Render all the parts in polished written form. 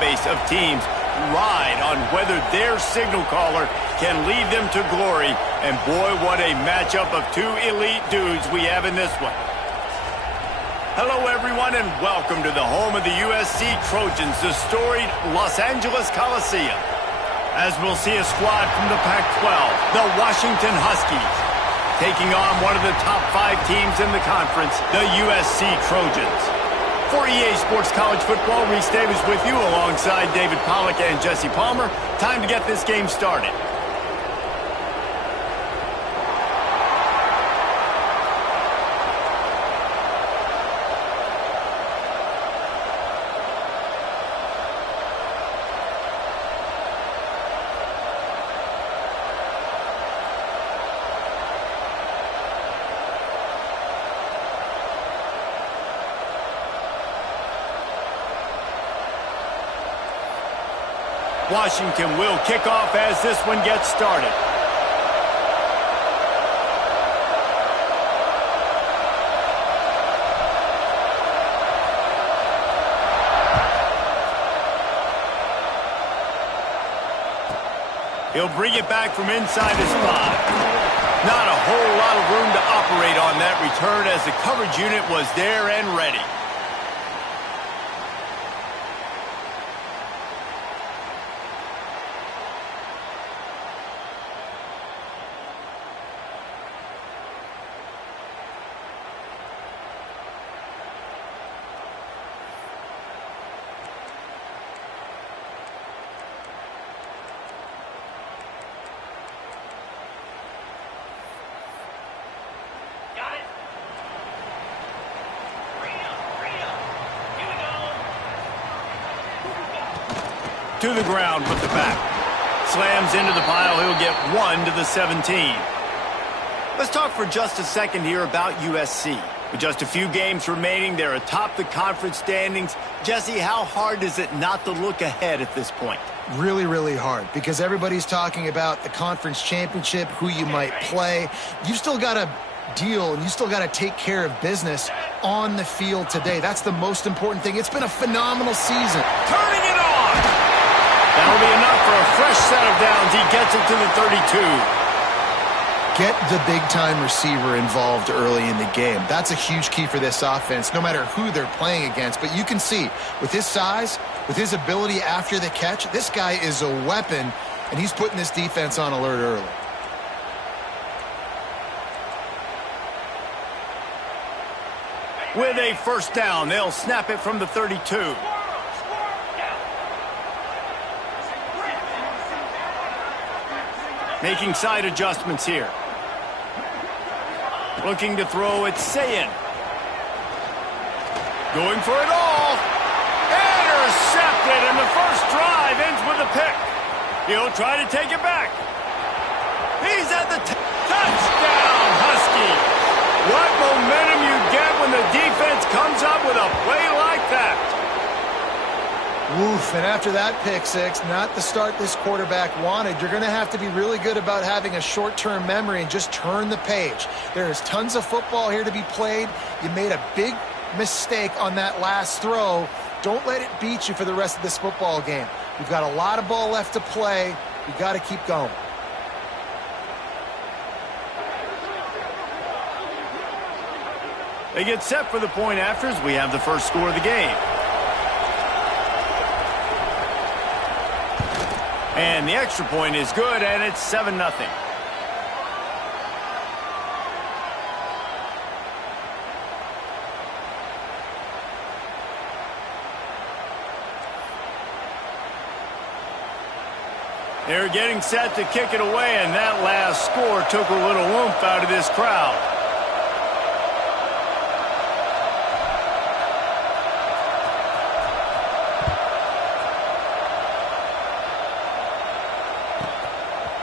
base of teams ride on whether their signal caller can lead them to glory. And boy, what a matchup of two elite dudes we have in this one. Hello, everyone, and welcome to the home of the USC Trojans, the storied Los Angeles Coliseum. As we'll see a squad from the Pac-12, the Washington Huskies, taking on one of the top 5 teams in the conference, the USC Trojans. For EA Sports College Football, Reese Davis with you alongside David Pollack and Jesse Palmer. Time to get this game started. Washington will kick off as this one gets started. He'll bring it back from inside his 5. Not a whole lot of room to operate on that return as the coverage unit was there and ready. To the ground with the back. Slams into the pile. He'll get 1 to the 17. Let's talk for just a second here about USC. With just a few games remaining, they're atop the conference standings. Jesse, how hard is it not to look ahead at this point? Really, really hard, because everybody's talking about the conference championship, who you might play. You've still got to deal, and you still got to take care of business on the field today. That's the most important thing. It's been a phenomenal season. Turning it on! That'll be enough for a fresh set of downs. He gets it to the 32. Get the big-time receiver involved early in the game. That's a huge key for this offense, no matter who they're playing against. But you can see, with his size, with his ability after the catch, this guy is a weapon, and he's putting this defense on alert early. With a first down, they'll snap it from the 32. Making side adjustments here. Looking to throw, it's Sayin. Going for it all. Intercepted, and the first drive ends with a pick. He'll try to take it back. He's at the touchdown, Husky. What momentum you get when the defense comes up with a play like that. Woof, and after that pick six, not the start this quarterback wanted. You're going to have to be really good about having a short-term memory and just turn the page. There is tons of football here to be played. You made a big mistake on that last throw. Don't let it beat you for the rest of this football game. We've got a lot of ball left to play. We've got to keep going. They get set for the point after as we have the first score of the game. And the extra point is good, and it's 7-0. They're getting set to kick it away, and that last score took a little oomph out of this crowd.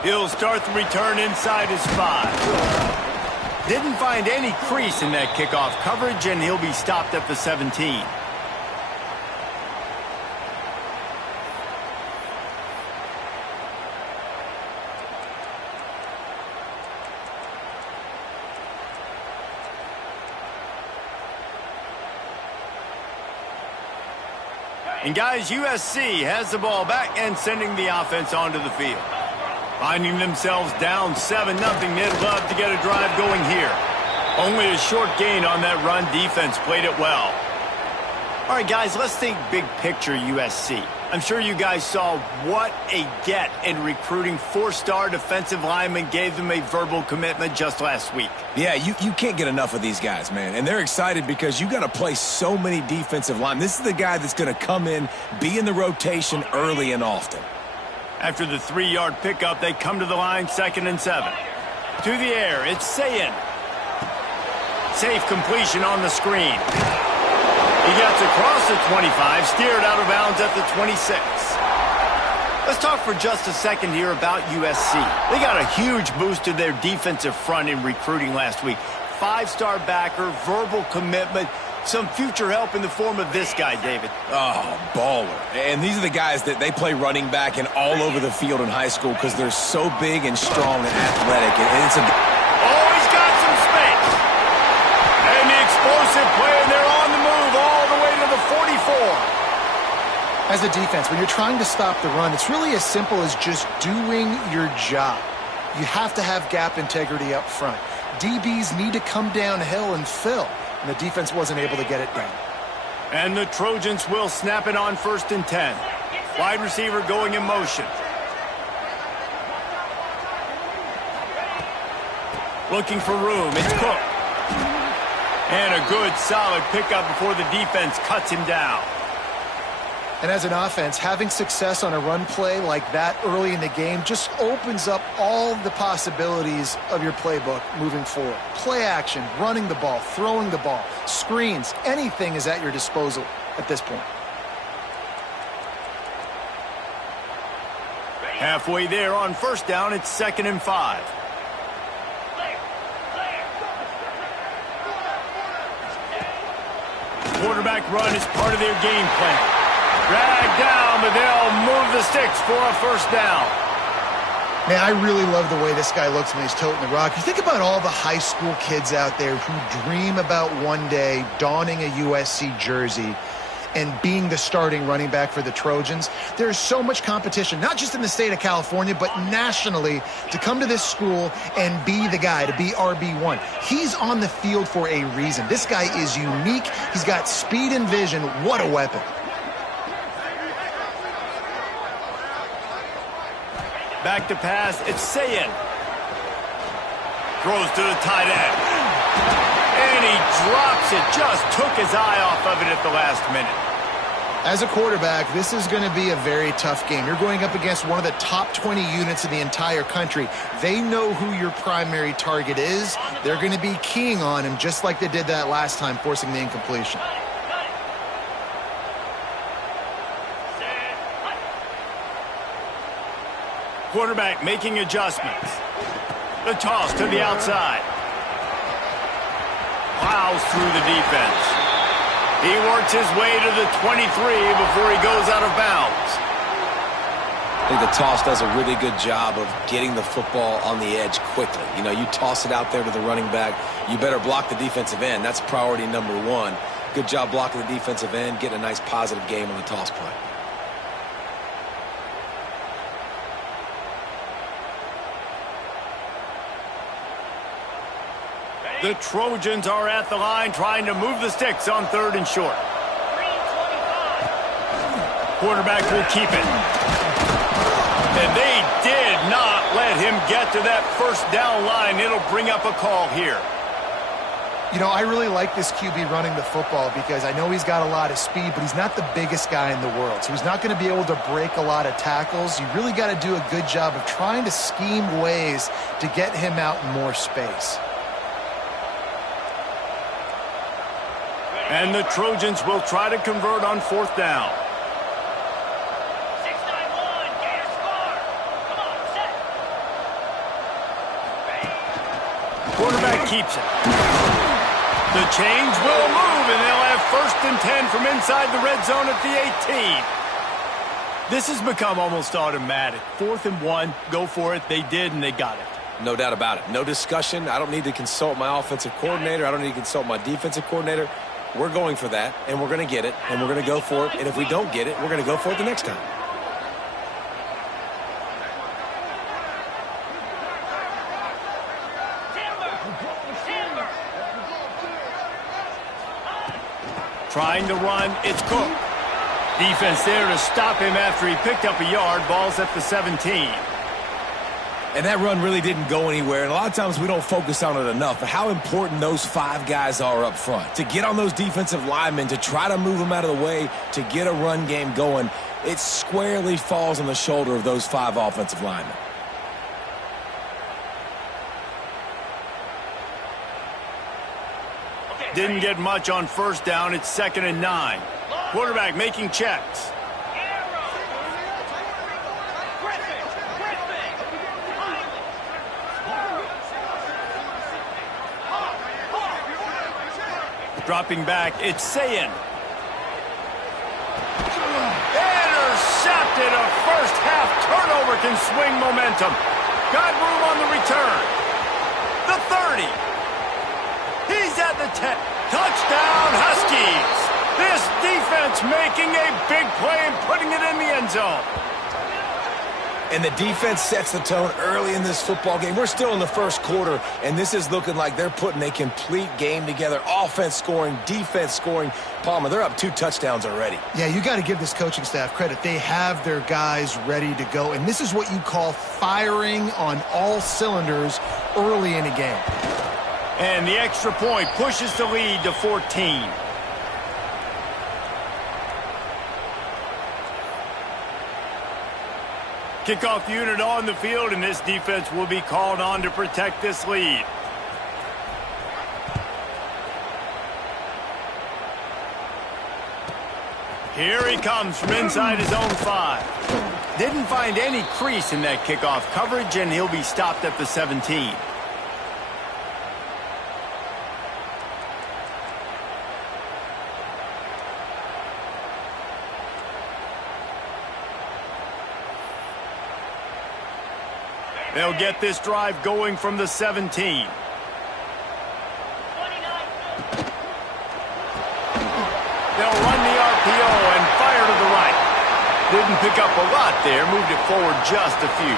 He'll start the return inside his 5. Didn't find any crease in that kickoff coverage, and he'll be stopped at the 17. And guys, USC has the ball back and sending the offense onto the field. Finding themselves down 7-0, they'd love to get a drive going here. Only a short gain on that run. Defense played it well. All right, guys, let's think big picture USC. I'm sure you guys saw what a get in recruiting. 4-star defensive linemen gave them a verbal commitment just last week. Yeah, you can't get enough of these guys, man. And they're excited because you got to play so many defensive linemen. This is the guy that's going to come in, be in the rotation early and often. After the 3-yard pickup, they come to the line, 2nd and 7. To the air, it's Sayin. Safe completion on the screen. He gets across the 25, steered out of bounds at the 26. Let's talk for just a second here about USC. They got a huge boost to their defensive front in recruiting last week. 5-star backer, verbal commitment, some future help in the form of this guy, David. Oh, baller. And these are the guys that they play running back and all over the field in high school because they're so big and strong and athletic. And it's a... Oh, he's got some space. And the explosive play, and they're on the move all the way to the 44. As a defense, when you're trying to stop the run, it's really as simple as just doing your job. You have to have gap integrity up front. DBs need to come downhill and fill, and the defense wasn't able to get it done. And the Trojans will snap it on 1st and 10. Wide receiver going in motion. Looking for room, it's Cook. And a good, solid pickup before the defense cuts him down. And as an offense, having success on a run play like that early in the game just opens up all the possibilities of your playbook moving forward. Play action, running the ball, throwing the ball, screens, anything is at your disposal at this point. Halfway there on 1st down, it's 2nd and 5. Quarterback run is part of their game plan. Dragged down, but they'll move the sticks for a 1st down. Man, I really love the way this guy looks when he's toting the rock. You think about all the high school kids out there who dream about one day donning a USC jersey and being the starting running back for the Trojans. There's so much competition, not just in the state of California, but nationally, to come to this school and be the guy, to be RB1. He's on the field for a reason. This guy is unique. He's got speed and vision. What a weapon. Back to pass, it's Sayin. Throws to the tight end. And he drops it, just took his eye off of it at the last minute. As a quarterback, this is going to be a very tough game. You're going up against one of the top 20 units in the entire country. They know who your primary target is. They're going to be keying on him just like they did that last time, forcing the incompletion. Quarterback making adjustments. The toss to the outside. Plows through the defense. He works his way to the 23 before he goes out of bounds. I think the toss does a really good job of getting the football on the edge quickly. You know, you toss it out there to the running back, you better block the defensive end. That's priority number 1. Good job blocking the defensive end, getting a nice positive game on the toss play. The Trojans are at the line trying to move the sticks on 3rd and short. Quarterback will keep it. And they did not let him get to that 1st down line. It'll bring up a call here. You know, I really like this QB running the football because I know he's got a lot of speed, but he's not the biggest guy in the world. So he's not going to be able to break a lot of tackles. You really got to do a good job of trying to scheme ways to get him out in more space. And the Trojans will try to convert on 4th down. Quarterback keeps it. The change will move, and they'll have 1st and 10 from inside the red zone at the 18. This has become almost automatic. 4th and 1, go for it. They did, and they got it. No doubt about it. No discussion. I don't need to consult my offensive coordinator. I don't need to consult my defensive coordinator. we're going for that, and we're going to get it, and we're going to go for it. And if we don't get it, we're going to go for it the next time. Trying to run, it's Cook. Defense there to stop him after he picked up a yard. Ball's at the 17. And that run really didn't go anywhere. And a lot of times we don't focus on it enough. But how important those 5 guys are up front. To get on those defensive linemen, to try to move them out of the way, to get a run game going, it squarely falls on the shoulder of those 5 offensive linemen. Didn't get much on first down. It's 2nd and 9. Quarterback making checks. Dropping back, it's Sayin. Intercepted. A first half turnover can swing momentum. Got room on the return. The 30. He's at the 10. Touchdown, Huskies. This defense making a big play and putting it in the end zone. And the defense sets the tone early in this football game. We're still in the first quarter, and this is looking like they're putting a complete game together. Offense scoring, defense scoring. Palmer, they're up 2 touchdowns already. Yeah, you got to give this coaching staff credit. They have their guys ready to go, and this is what you call firing on all cylinders early in a game. And the extra point pushes the lead to 14. Kickoff unit on the field, and this defense will be called on to protect this lead. Here he comes from inside his own 5. Didn't find any crease in that kickoff coverage, and he'll be stopped at the 17. They'll get this drive going from the 17. They'll run the RPO and fire to the right. Didn't pick up a lot there, moved it forward just a few.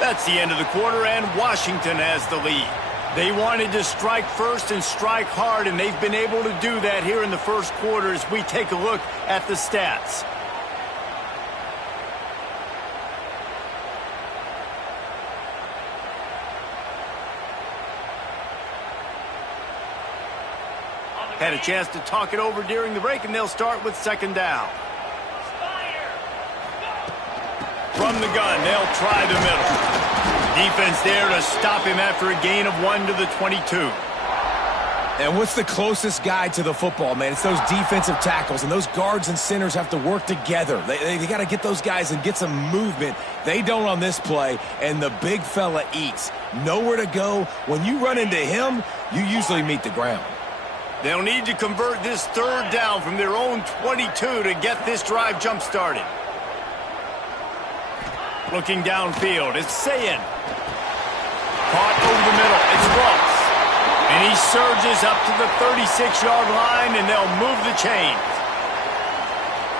That's the end of the quarter, and Washington has the lead. They wanted to strike first and strike hard, and they've been able to do that here in the first quarter as we take a look at the stats. Had a chance to talk it over during the break, and they'll start with 2nd down. From the gun, they'll try the middle. Defense there to stop him after a gain of 1 to the 22. And what's the closest guy to the football, man? It's those defensive tackles, and those guards and centers have to work together. They got to get those guys and get some movement. They don't on this play, and the big fella eats. Nowhere to go. When you run into him, you usually meet the ground. They'll need to convert this 3rd down from their own 22 to get this drive jump-started. Looking downfield, it's Sayin. Caught over the middle, it's Ross. And he surges up to the 36-yard line, and they'll move the chains.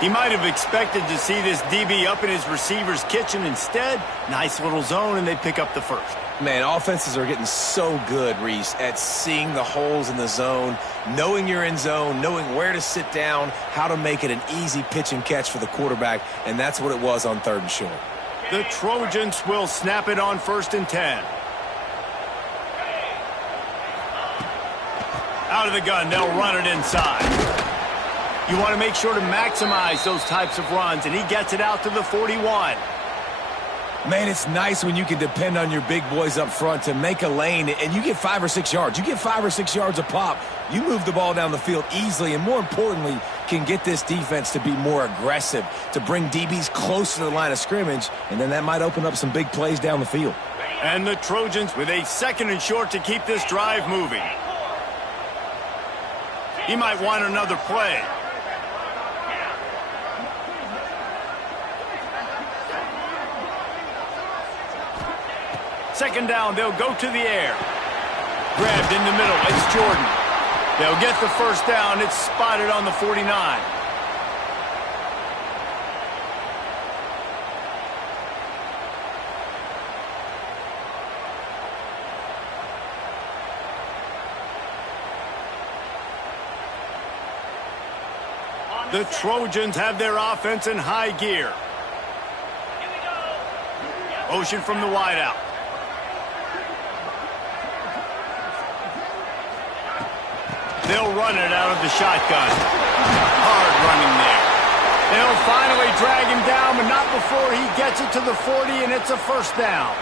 He might have expected to see this DB up in his receiver's kitchen. Instead, nice little zone, and they pick up the first. Man, offenses are getting so good, Reese, at seeing the holes in the zone, knowing you're in zone, knowing where to sit down, how to make it an easy pitch and catch for the quarterback, and that's what it was on 3rd and short. The Trojans will snap it on 1st and 10. Out of the gun, they'll run it inside. You want to make sure to maximize those types of runs, and he gets it out to the 41. Man, it's nice when you can depend on your big boys up front to make a lane, and you get 5 or 6 yards. You get 5 or 6 yards a pop. You move the ball down the field easily, and more importantly, can get this defense to be more aggressive, to bring DBs close to the line of scrimmage, and then that might open up some big plays down the field. And the Trojans with a 2nd and short to keep this drive moving. He might want another play. Second down, they'll go to the air. Grabbed in the middle, it's Jordan. They'll get the first down. It's spotted on the 49. The Trojans have their offense in high gear. Motion from the wideout. They'll run it out of the shotgun. Hard running there. They'll finally drag him down, but not before he gets it to the 40, and it's a first down.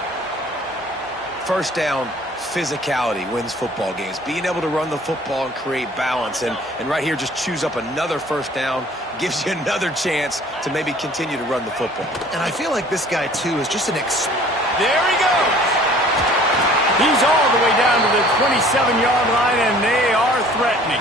First down, physicality wins football games. Being able to run the football and create balance, and right here just choose up another first down, gives you another chance to maybe continue to run the football. And I feel like this guy, too, is just an There he goes. He's all the way down to the 27-yard line, and they are threatening.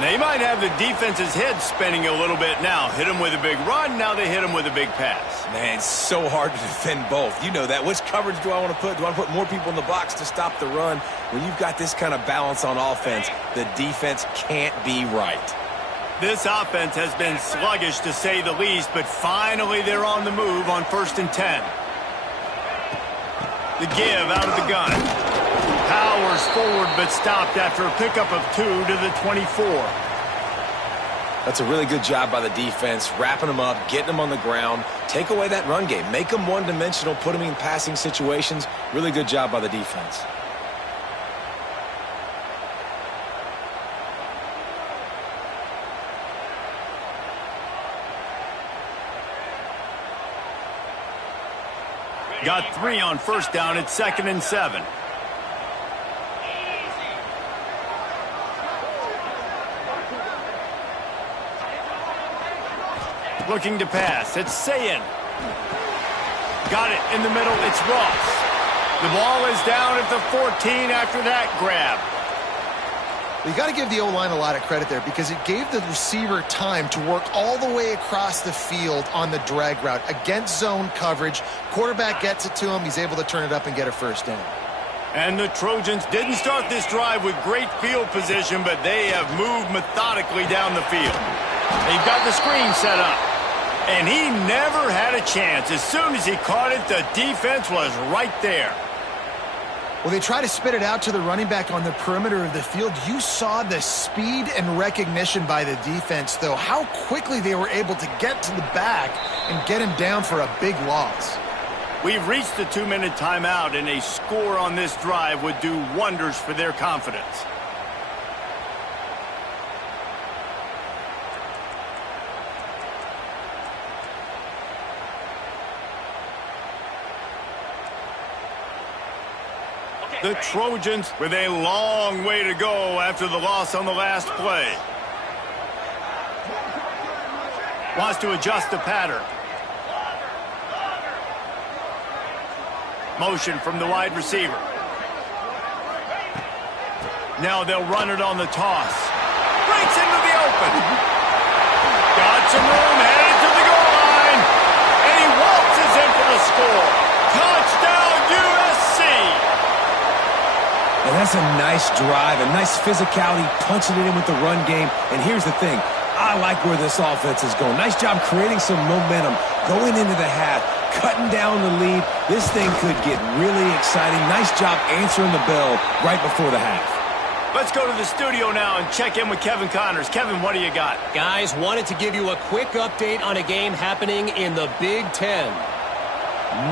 They might have the defense's head spinning a little bit now. Hit him with a big run, now they hit him with a big pass. Man, it's so hard to defend both. You know that. Which coverage do I want to put? Do I want to put more people in the box to stop the run? When you've got this kind of balance on offense, the defense can't be right. This offense has been sluggish, to say the least, but finally they're on the move on 1st and 10. The give out of the gun. Powers forward, but stopped after a pickup of 2 to the 24. That's a really good job by the defense, wrapping them up, getting them on the ground. Take away that run game. Make them one-dimensional, put them in passing situations. Really good job by the defense. Got 3 on first down. It's 2nd and 7. Looking to pass. It's Sayin. Got it in the middle. It's Ross. The ball is down at the 14 after that grab. You got to give the O-line a lot of credit there because it gave the receiver time to work all the way across the field on the drag route against zone coverage. Quarterback gets it to him. He's able to turn it up and get a first down. And the Trojans didn't start this drive with great field position, but they have moved methodically down the field. They've got the screen set up. And he never had a chance. As soon as he caught it, the defense was right there. Well, they try to spit it out to the running back on the perimeter of the field. You saw the speed and recognition by the defense, though, how quickly they were able to get to the back and get him down for a big loss. We've reached the 2-minute timeout, and a score on this drive would do wonders for their confidence. The Trojans with a long way to go after the loss on the last play. Wants to adjust the pattern. Motion from the wide receiver. Now they'll run it on the toss. Breaks into the open. Got some room, headed to the goal line. And he waltzes in for the score. Touchdown, USC. And that's a nice drive, a nice physicality, punching it in with the run game. And here's the thing. I like where this offense is going. Nice job creating some momentum, going into the half, cutting down the lead. This thing could get really exciting. Nice job answering the bell right before the half. Let's go to the studio now and check in with Kevin Connors. Kevin, what do you got? Guys, wanted to give you a quick update on a game happening in the Big Ten.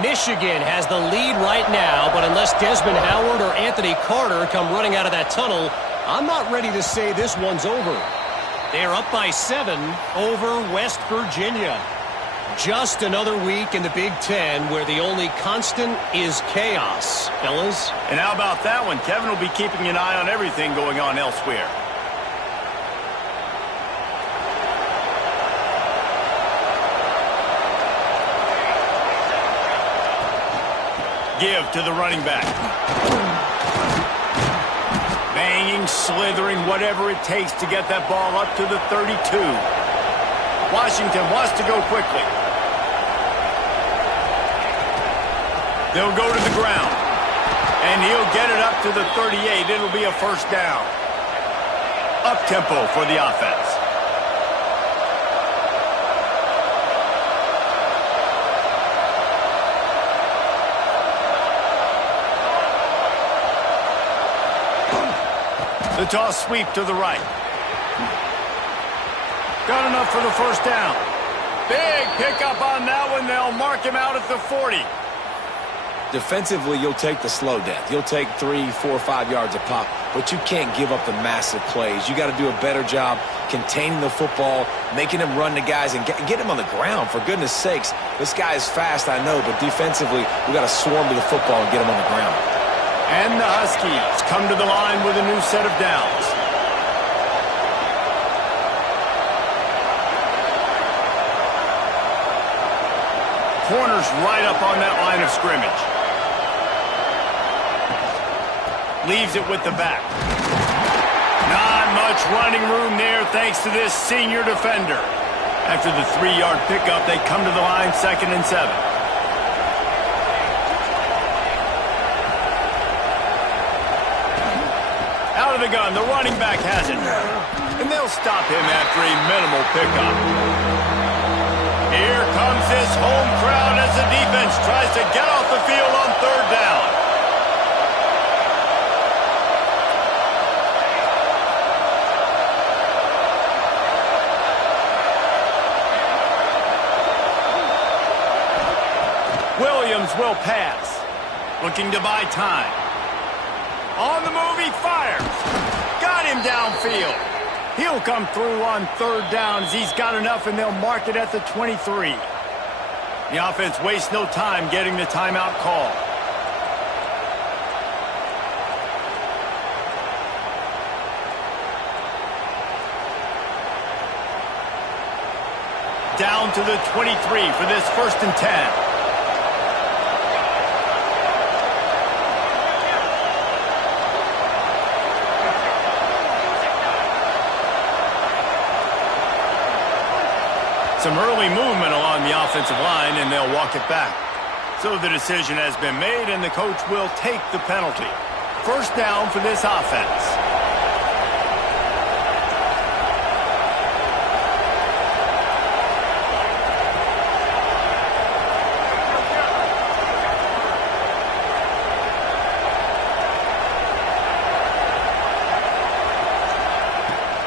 Michigan has the lead right now, but unless Desmond Howard or Anthony Carter come running out of that tunnel, I'm not ready to say this one's over. They're up by 7 over West Virginia. Just another week in the Big Ten where the only constant is chaos, fellas. And how about that one? Kevin will be keeping an eye on everything going on elsewhere. Give to the running back. Banging slithering, whatever it takes to get that ball up to the 32. Washington wants to go quickly. They'll go to the ground. And he'll get it up to the 38. It'll be a first down. Up-tempo for the offense. The toss sweep to the right. Got enough for the first down. Big pickup on that one. They'll mark him out at the 40. Defensively, you'll take the slow death. You'll take 3, 4, 5 yards a pop, but you can't give up the massive plays. You got to do a better job containing the football, making him run the guys, and get him on the ground. For goodness sakes, this guy is fast, I know, but defensively, we got to swarm to the football and get him on the ground. And the Huskies come to the line with a new set of downs. Corners right up on that line of scrimmage. Leaves it with the back. Not much running room there thanks to this senior defender. After the 3-yard pickup, they come to the line 2nd and 7. Out of the gun, the running back has it. And they'll stop him after a minimal pickup. Here comes this home crowd as the defense tries to get off the field on 3rd down. Williams will pass. Looking to buy time. On the move, he fires. Got him downfield. He'll come through on 3rd down as he's got enough, and they'll mark it at the 23. The offense wastes no time getting the timeout call. Down to the 23 for this 1st and 10. Some early movement along the offensive line, and they'll walk it back. So the decision has been made, and the coach will take the penalty. First down for this offense.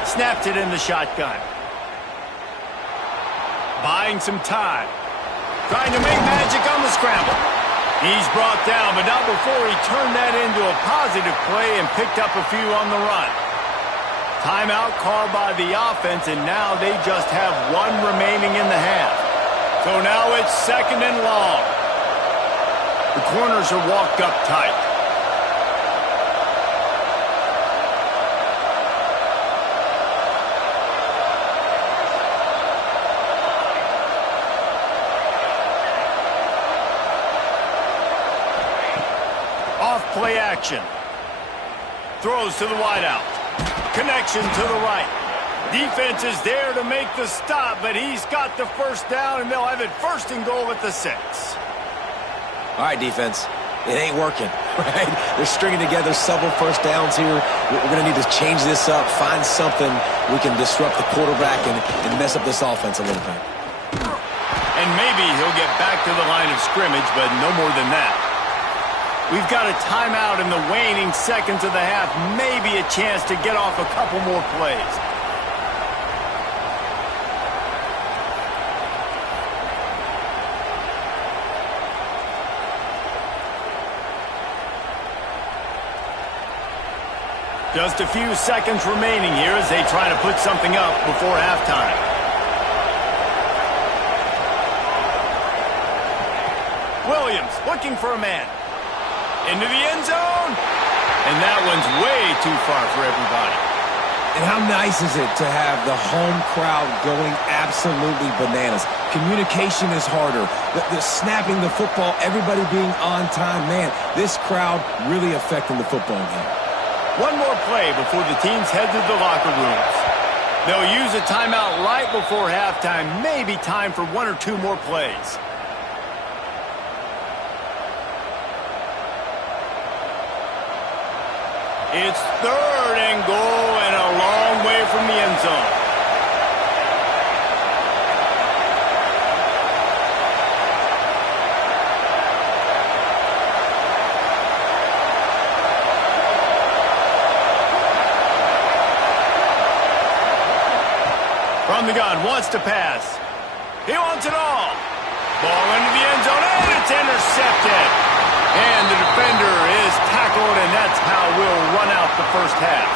Snapped it in the shotgun. Buying some time. Trying to make magic on the scramble. He's brought down, but not before he turned that into a positive play and picked up a few on the run. Timeout called by the offense, and now they just have 1 remaining in the half. So now it's 2nd and long. The corners are walked up tight. Play action. Throws to the wideout. Connection to the right. Defense is there to make the stop, but he's got the first down, and they'll have it 1st and goal at the 6. All right, defense. It ain't working, right? They're stringing together several first downs here. We're going to need to change this up, find something we can disrupt the quarterback and mess up this offense a little bit. And maybe he'll get back to the line of scrimmage, but no more than that. We've got a timeout in the waning seconds of the half. Maybe a chance to get off a couple more plays. Just a few seconds remaining here as they try to put something up before halftime. Williams looking for a man. Into the end zone. And that one's way too far for everybody. And how nice is it to have the home crowd going absolutely bananas? Communication is harder. The snapping the football, everybody being on time. Man, this crowd really affecting the football game. One more play before the teams head to the locker rooms. They'll use a timeout right before halftime. Maybe time for one or two more plays. It's 3rd and goal and a long way from the end zone. From the gun, wants to pass. He wants it all. Ball into the end zone, and it's intercepted. And the defender is tackled, and that's how we'll run out the first half.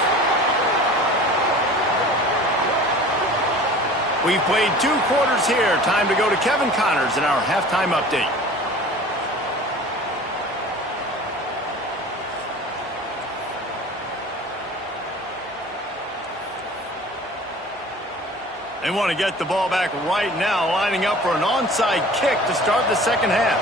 We've played 2 quarters here. Time to go to Kevin Connors in our halftime update. They want to get the ball back right now, lining up for an onside kick to start the second half.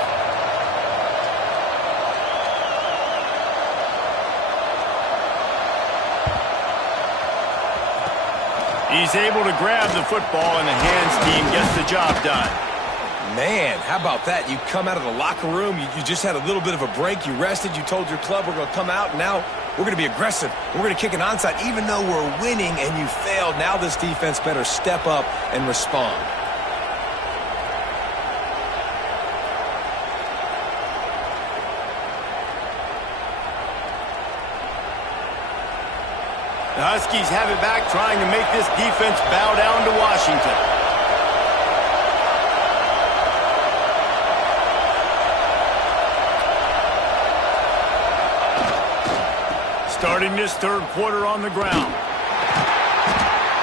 He's able to grab the football, and the hands team gets the job done. Man, how about that? You come out of the locker room, you just had a little bit of a break, you rested, you told your club we're going to come out, and now we're going to be aggressive. We're going to kick an onside, even though we're winning and you failed. Now this defense better step up and respond. The Huskies have it back, trying to make this defense bow down to Washington. Starting this 3rd quarter on the ground.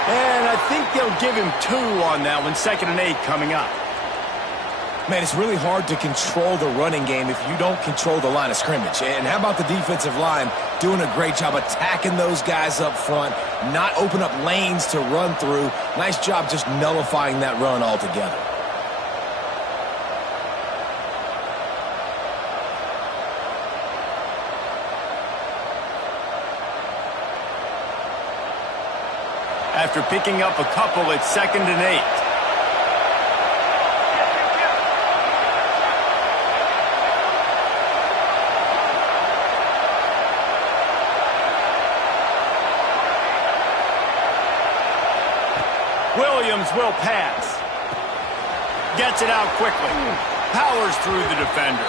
And I think they'll give him 2 on that one. 2nd and 8 coming up. Man, it's really hard to control the running game if you don't control the line of scrimmage. And how about the defensive line doing a great job attacking those guys up front, not open up lanes to run through. Nice job just nullifying that run altogether. After picking up a couple, it's 2nd and 8. Williams will pass. Gets it out quickly. Powers through the defender.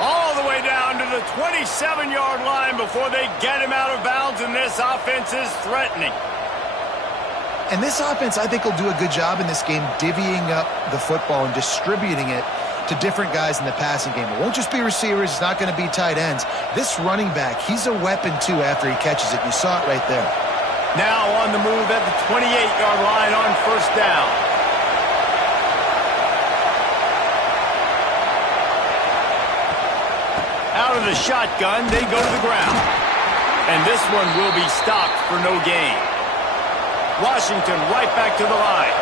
All the way down to the 27-yard line before they get him out of bounds, and this offense is threatening. And this offense, I think, will do a good job in this game divvying up the football and distributing it to different guys in the passing game. It won't just be receivers. It's not going to be tight ends. This running back, he's a weapon, too, after he catches it. You saw it right there. Now on the move at the 28-yard line on 1st down. Out of the shotgun, they go to the ground. And this one will be stopped for no gain. Washington right back to the line.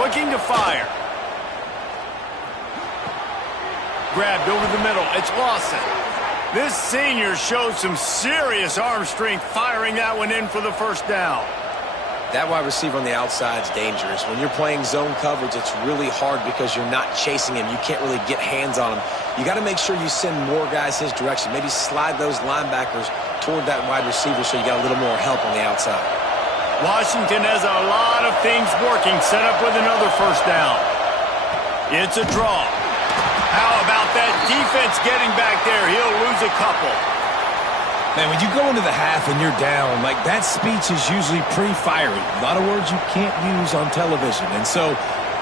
Looking to fire. Grabbed over the middle. It's Lawson. This senior shows some serious arm strength, firing that one in for the 1st down. That wide receiver on the outside is dangerous. When you're playing zone coverage, it's really hard because you're not chasing him. You can't really get hands on him. You got to make sure you send more guys his direction. Maybe slide those linebackers toward that wide receiver so you got a little more help on the outside. Washington has a lot of things working, set up with another 1st down. It's a draw. How about that defense getting back there? He'll lose a couple. Man, when you go into the half and you're down, like that speech is usually pre-fiery. A lot of words you can't use on television. And so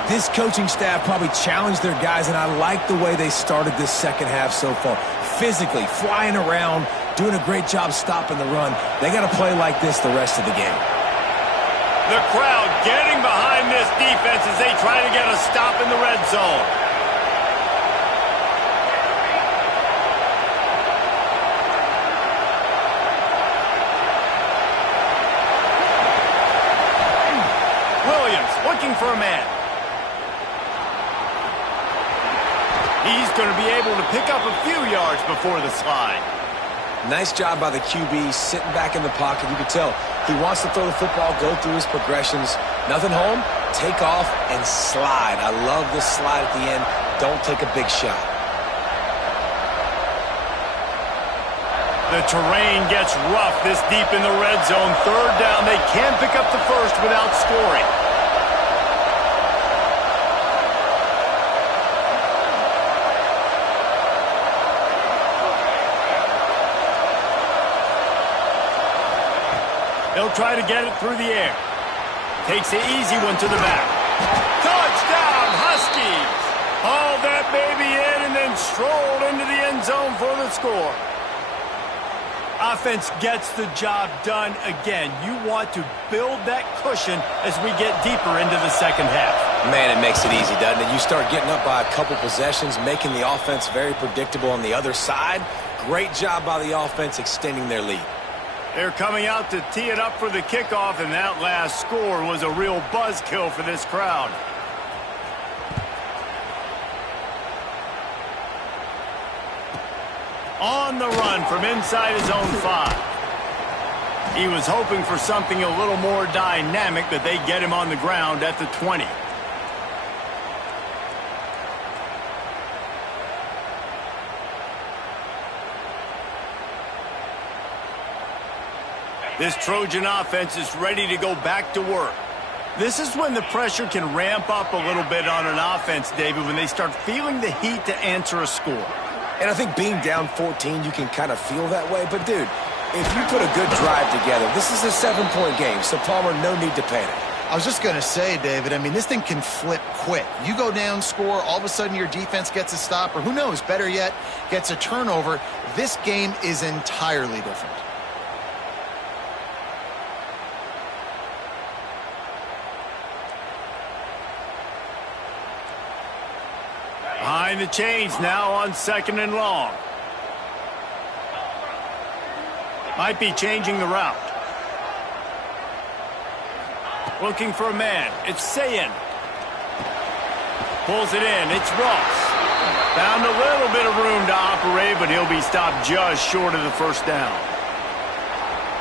this coaching staff probably challenged their guys, and I like the way they started this second half so far. Physically, flying around, doing a great job stopping the run. They got to play like this the rest of the game. The crowd getting behind this defense as they try to get a stop in the red zone. Williams looking for a man. He's going to be able to pick up a few yards before the slide. Nice job by the QB, sitting back in the pocket. You can tell he wants to throw the football, go through his progressions. Nothing home, take off, and slide. I love this slide at the end. Don't take a big shot. The terrain gets rough this deep in the red zone. Third down, they can pick up the first without scoring. They'll try to get it through the air. Takes the easy one to the back. Touchdown, Huskies! Hauled that baby in and then strolled into the end zone for the score. Offense gets the job done again. You want to build that cushion as we get deeper into the second half. Man, it makes it easy, doesn't it? You start getting up by a couple possessions, making the offense very predictable on the other side. Great job by the offense extending their lead. They're coming out to tee it up for the kickoff, and that last score was a real buzzkill for this crowd. On the run from inside his own 5. He was hoping for something a little more dynamic, but they get him on the ground at the 20. This Trojan offense is ready to go back to work. This is when the pressure can ramp up a little bit on an offense, David, when they start feeling the heat to answer a score. And I think being down 14, you can kind of feel that way. But, dude, if you put a good drive together, this is a 7-point game, so Palmer, no need to panic. I was just going to say, David, I mean, this thing can flip quick. You go down, score, all of a sudden your defense gets a stop, or who knows, better yet, gets a turnover. This game is entirely different. Behind the chains now on 2nd and long. Might be changing the route. Looking for a man. It's Sayin. Pulls it in. It's Ross. Found a little bit of room to operate, but he'll be stopped just short of the first down.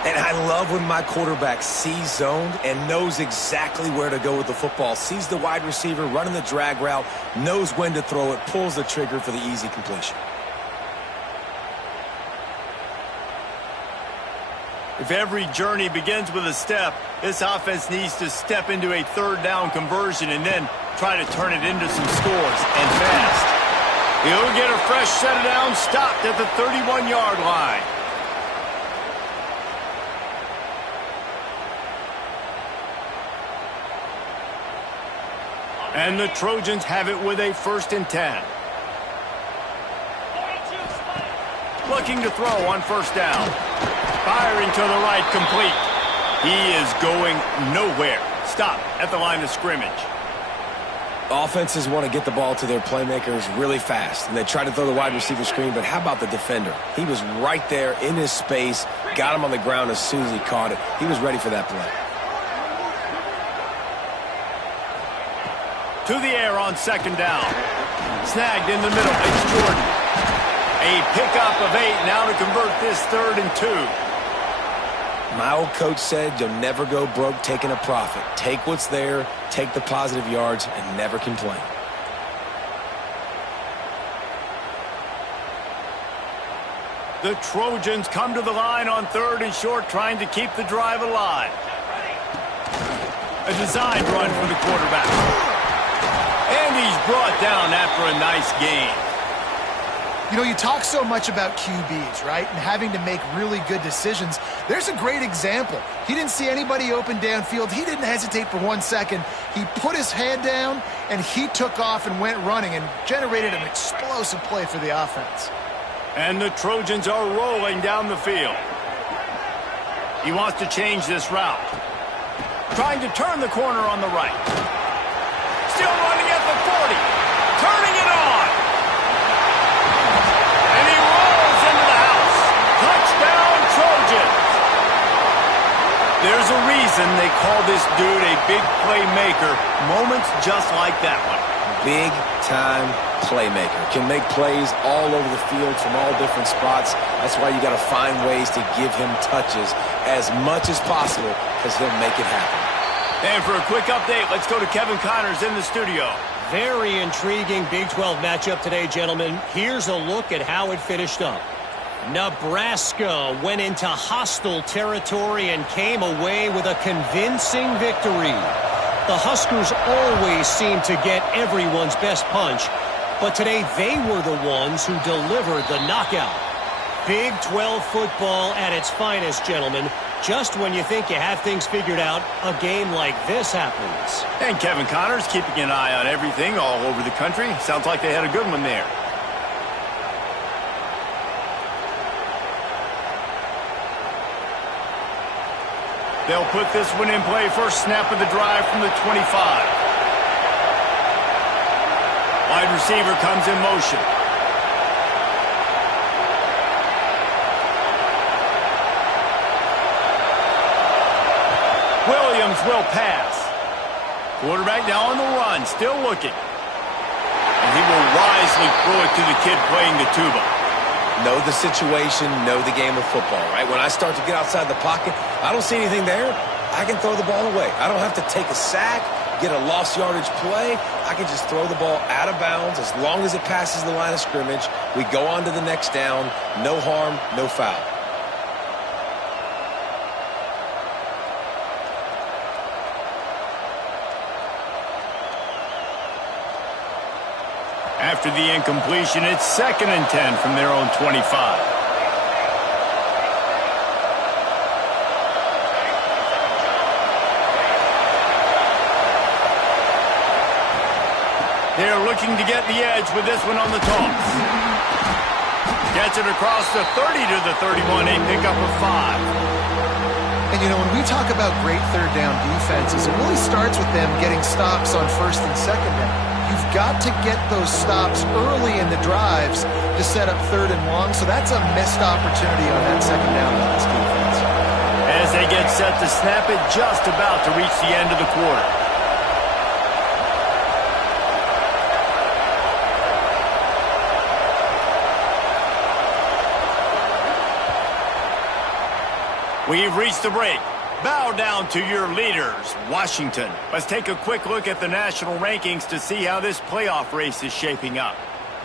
And I love when my quarterback sees zoned and knows exactly where to go with the football. Sees the wide receiver running the drag route, knows when to throw it, pulls the trigger for the easy completion. If every journey begins with a step, this offense needs to step into a third down conversion and then try to turn it into some scores, and fast. He'll get a fresh set of downs stopped at the 31-yard line. And the Trojans have it with a 1st and 10. Looking to throw on 1st down. Firing to the right, complete. He is going nowhere. Stop at the line of scrimmage. Offenses want to get the ball to their playmakers really fast, and they try to throw the wide receiver screen, but how about the defender? He was right there in his space, got him on the ground as soon as he caught it. He was ready for that play. To the air on 2nd down. Snagged in the middle. It's Jordan. A pickup of 8 now to convert this 3rd and 2. My old coach said you'll never go broke taking a profit. Take what's there, take the positive yards, and never complain. The Trojans come to the line on 3rd and short, trying to keep the drive alive. A design run for the quarterback. And he's brought down after a nice gain. You know, you talk so much about QBs, right, and having to make really good decisions. There's a great example. He didn't see anybody open downfield. He didn't hesitate for 1 second. He put his head down, and he took off and went running and generated an explosive play for the offense. And the Trojans are rolling down the field. He wants to change this route. Trying to turn the corner on the right. Still running at the 40. Turning it on. And he rolls into the house. Touchdown, Trojans. There's a reason they call this dude a big playmaker. Moments just like that one. Big-time playmaker. Can make plays all over the field from all different spots. That's why you got to find ways to give him touches as much as possible because he'll make it happen. And for a quick update, let's go to Kevin Connors in the studio. Very intriguing Big 12 matchup today, gentlemen. Here's a look at how it finished up. Nebraska went into hostile territory and came away with a convincing victory. The Huskers always seem to get everyone's best punch, but today they were the ones who delivered the knockout. Big 12 football at its finest, gentlemen. Just when you think you have things figured out, a game like this happens. And Kevin Connors keeping an eye on everything all over the country. Sounds like they had a good one there. They'll put this one in play. First snap of the drive from the 25. Wide receiver comes in motion. Williams will pass. Quarterback now on the run, still looking. And he will wisely throw it to the kid playing the tuba. Know the situation, know the game of football, right? When I start to get outside the pocket, I don't see anything there, I can throw the ball away. I don't have to take a sack, get a lost yardage play. I can just throw the ball out of bounds as long as it passes the line of scrimmage. We go on to the next down. No harm, no foul. After the incompletion, it's 2nd and 10 from their own 25. They're looking to get the edge with this one on the toss. Gets it across the 30 to the 31, a pickup of 5. And, you know, when we talk about great third down defenses, it really starts with them getting stops on 1st and 2nd down. You've got to get those stops early in the drives to set up 3rd and long, so that's a missed opportunity on that 2nd down by this defense. As they get set to snap it, just about to reach the end of the quarter. We've reached the break. Bow down to your leaders, Washington. Let's take a quick look at the national rankings to see how this playoff race is shaping up.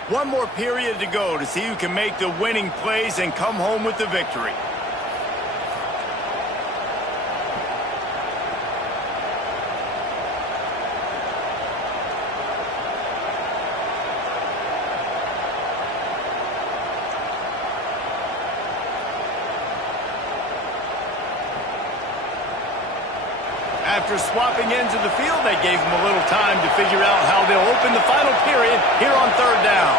One more period to go to see who can make the winning plays and come home with the victory. After swapping ends of the field, they gave them a little time to figure out how they'll open the final period here on 3rd down.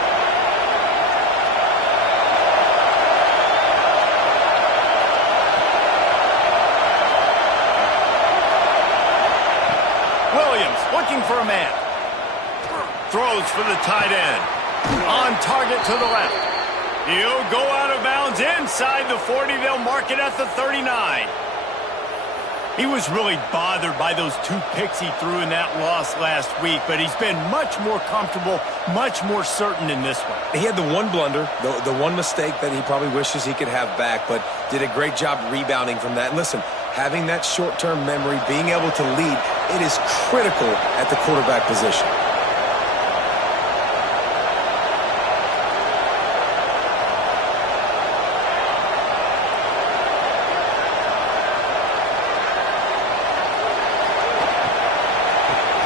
Williams looking for a man. Throws for the tight end. On target to the left. He'll go out of bounds inside the 40. They'll mark it at the 39. He was really bothered by those 2 picks he threw in that loss last week, but he's been much more comfortable, much more certain in this one. He had the one blunder, the one mistake that he probably wishes he could have back, but did a great job rebounding from that. And listen, having that short-term memory, being able to lead, it is critical at the quarterback position.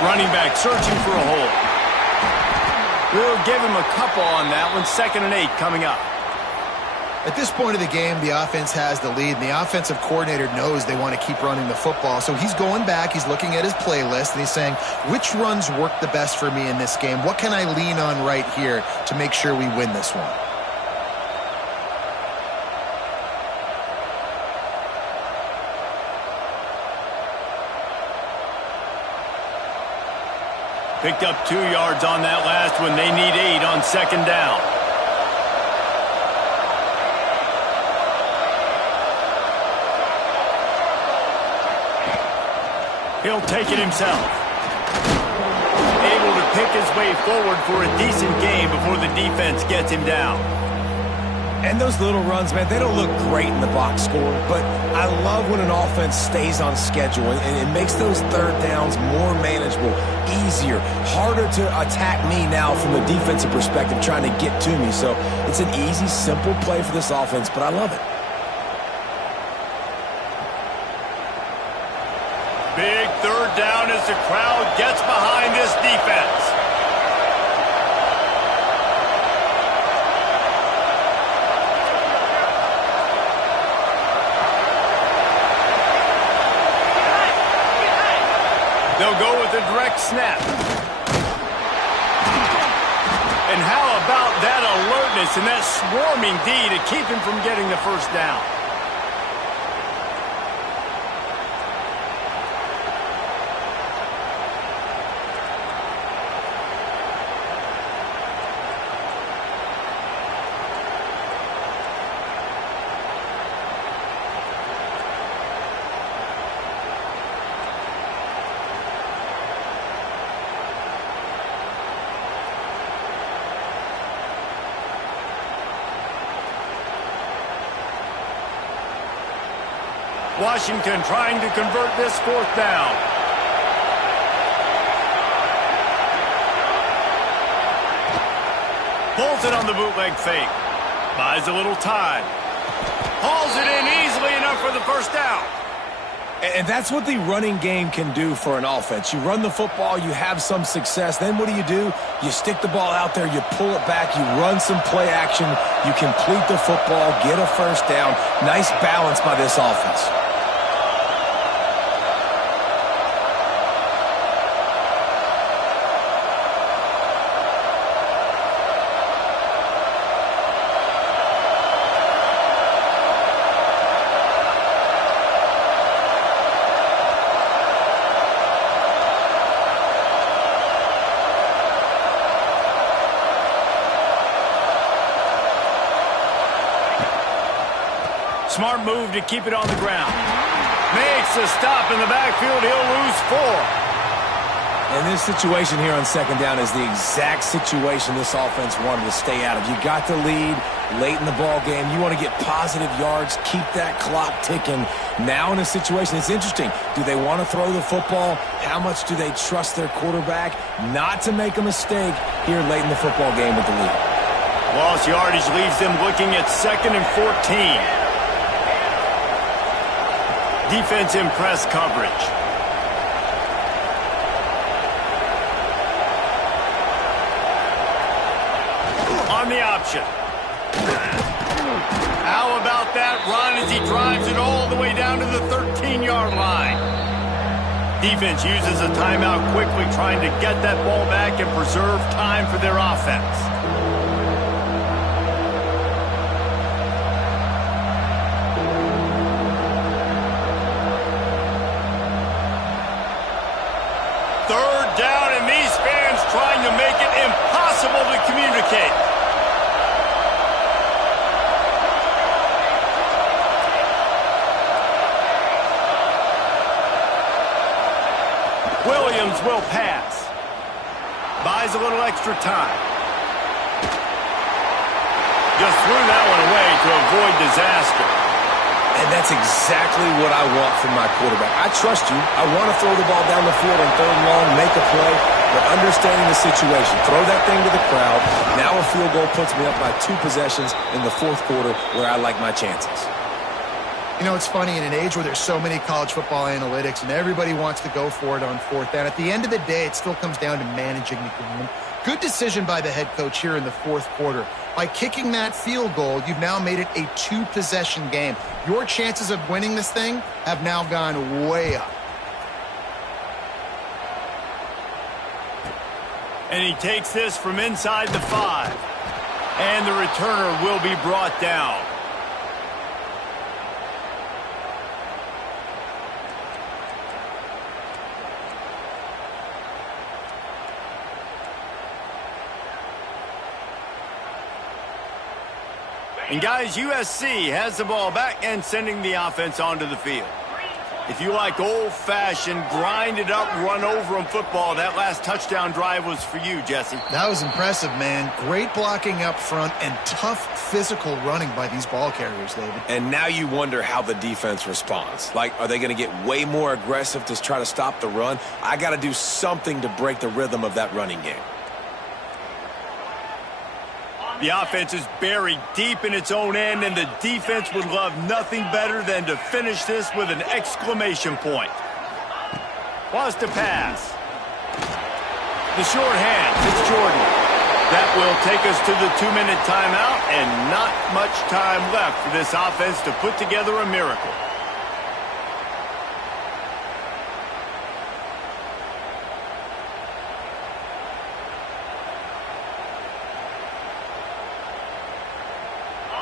Running back searching for a hole. We'll give him a couple on that one. 2nd and 8 coming up. At this point of the game, the offense has the lead, and the offensive coordinator knows they want to keep running the football. So he's going back, he's looking at his playlist, and he's saying, which runs work the best for me in this game? What can I lean on right here to make sure we win this one? Picked up 2 yards on that last one. They need 8 on second down. He'll take it himself. Able to pick his way forward for a decent gain before the defense gets him down. And those little runs, man, they don't look great in the box score, but I love when an offense stays on schedule, and it makes those third downs more manageable, easier, harder to attack me now from a defensive perspective trying to get to me. So it's an easy, simple play for this offense, but I love it. Big third down as the crowd gets behind this defense. They'll go with a direct snap. And how about that alertness and that swarming D to keep him from getting the first down? Washington trying to convert this fourth down. Pulls it on the bootleg fake. Buys a little time. Hauls it in easily enough for the first down. And that's what the running game can do for an offense. You run the football, you have some success. Then what do? You stick the ball out there, you pull it back, you run some play action, you complete the football, get a first down. Nice balance by this offense. Smart move to keep it on the ground. Makes a stop in the backfield. He'll lose 4. And this situation here on second down is the exact situation this offense wanted to stay out of. You got the lead late in the ball game. You want to get positive yards, keep that clock ticking. Now in a situation, it's interesting. Do they want to throw the football? How much do they trust their quarterback not to make a mistake here late in the football game with the lead? Lost yardage leaves them looking at 2nd and 14. Defense in press coverage. On the option. How about that run as he drives it all the way down to the 13-yard line? Defense uses a timeout quickly, trying to get that ball back and preserve time for their offense. Third down, and these fans trying to make it impossible to communicate. Williams will pass. Buys a little extra time. Just threw that one away to avoid disaster. And that's exactly what I want from my quarterback. I trust you. I want to throw the ball down the field on 3rd and long, make a play, but understanding the situation. Throw that thing to the crowd. Now a field goal puts me up by 2 possessions in the 4th quarter where I like my chances. You know, it's funny, in an age where there's so many college football analytics and everybody wants to go for it on 4th down, at the end of the day, it still comes down to managing the game. Good decision by the head coach here in the 4th quarter. By kicking that field goal, you've now made it a 2-possession game. Your chances of winning this thing have now gone way up. And he takes this from inside the 5. And the returner will be brought down. And guys, USC has the ball back and sending the offense onto the field. If you like old-fashioned, grind-it-up, run-over-them football, that last touchdown drive was for you, Jesse. That was impressive, man. Great blocking up front and tough physical running by these ball carriers, David. And now you wonder how the defense responds. Like, are they going to get way more aggressive to try to stop the run? I got to do something to break the rhythm of that running game. The offense is buried deep in its own end, and the defense would love nothing better than to finish this with an exclamation point. Wants to pass. The short hand, it's Jordan. That will take us to the 2-minute timeout, and not much time left for this offense to put together a miracle.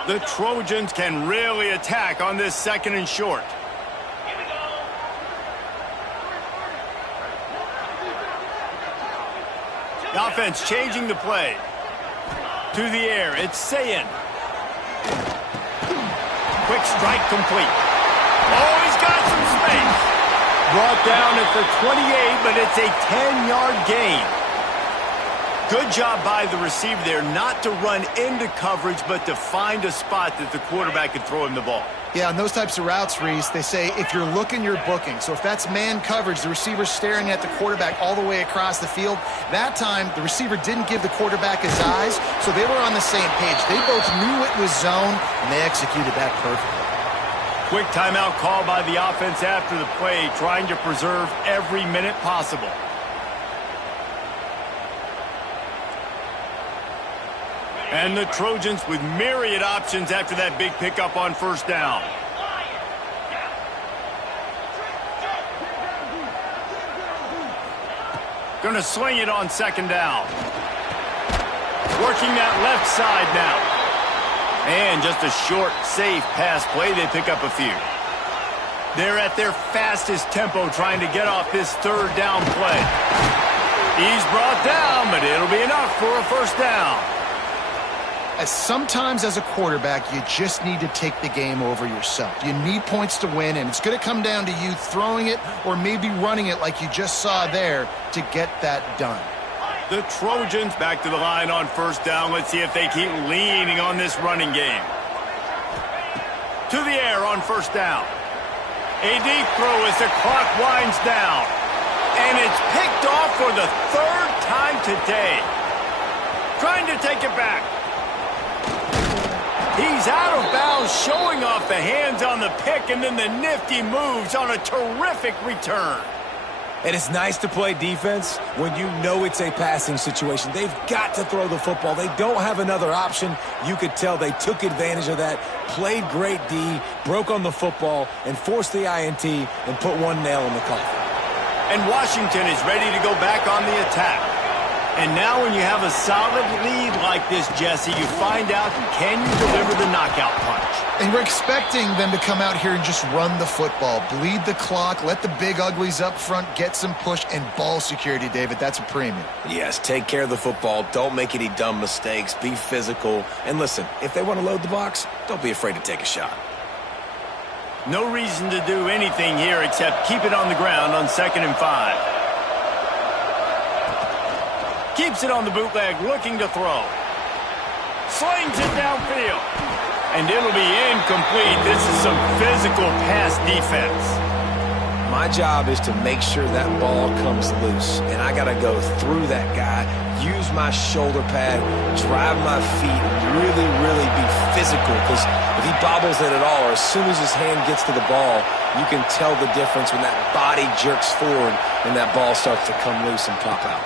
The Trojans can really attack on this 2nd and short. The offense changing the play. To the air, it's Sayin. Quick strike complete. Oh, he's got some space. Brought down at the 28, but it's a 10-yard gain. Good job by the receiver there not to run into coverage, but to find a spot that the quarterback could throw him the ball. Yeah, on those types of routes, Reese, they say if you're looking, you're booking. So if that's man coverage, the receiver's staring at the quarterback all the way across the field. That time, the receiver didn't give the quarterback his eyes, so they were on the same page. They both knew it was zone, and they executed that perfectly. Quick timeout call by the offense after the play, trying to preserve every minute possible. And the Trojans with myriad options after that big pickup on 1st down. Going to sling it on 2nd down. Working that left side now. And just a short, safe pass play. They pick up a few. They're at their fastest tempo trying to get off this 3rd down play. He's brought down, but it'll be enough for a 1st down. Sometimes as a quarterback, you just need to take the game over yourself. You need points to win, and it's going to come down to you throwing it or maybe running it like you just saw there to get that done. The Trojans back to the line on 1st down. Let's see if they keep leaning on this running game. To the air on 1st down. A deep throw as the clock winds down. And it's picked off for the 3rd time today. Trying to take it back. He's out of bounds, showing off the hands on the pick, and then the nifty moves on a terrific return. And it's nice to play defense when you know it's a passing situation. They've got to throw the football. They don't have another option. You could tell they took advantage of that, played great D, broke on the football, and forced the INT and put one nail in the coffin. And Washington is ready to go back on the attack. And now when you have a solid lead like this, Jesse, you find out, can you deliver the knockout punch? And we're expecting them to come out here and just run the football, bleed the clock, let the big uglies up front get some push and ball security, David. That's a premium. Yes, take care of the football. Don't make any dumb mistakes. Be physical. And listen, if they want to load the box, don't be afraid to take a shot. No reason to do anything here except keep it on the ground on 2nd and 5. Keeps it on the bootleg, looking to throw. Slings it downfield. And it'll be incomplete. This is some physical pass defense. My job is to make sure that ball comes loose. And I got to go through that guy, use my shoulder pad, drive my feet, really, really be physical. Because if he bobbles it at all, or as soon as his hand gets to the ball, you can tell the difference when that body jerks forward and that ball starts to come loose and pop out.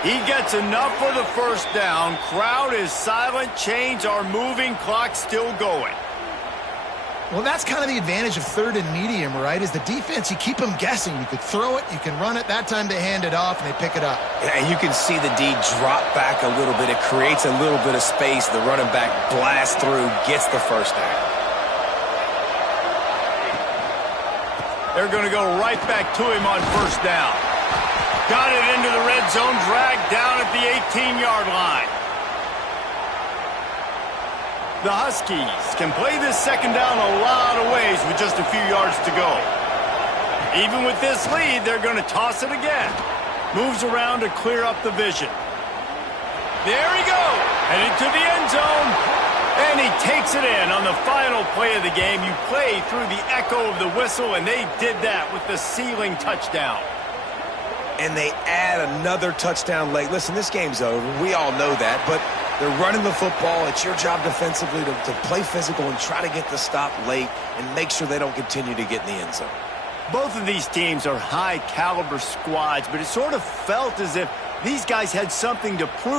He gets enough for the 1st down. Crowd is silent. Chains are moving. Clock still going. Well, that's kind of the advantage of 3rd and medium, right? Is the defense, you keep them guessing. You could throw it, you can run it. That time they hand it off and they pick it up. Yeah, and you can see the D drop back a little bit. It creates a little bit of space. The running back blasts through, gets the 1st down. They're going to go right back to him on 1st down. Got it into the red zone, dragged down at the 18-yard line. The Huskies can play this second down a lot of ways with just a few yards to go. Even with this lead, they're going to toss it again. Moves around to clear up the vision. There he goes, headed to the end zone. And he takes it in on the final play of the game. You play through the echo of the whistle, and they did that with the sealing touchdown. And they add another touchdown late. Listen, this game's over. We all know that, but they're running the football. It's your job defensively to play physical and try to get the stop late and make sure they don't continue to get in the end zone. Both of these teams are high-caliber squads, but it sort of felt as if these guys had something to prove.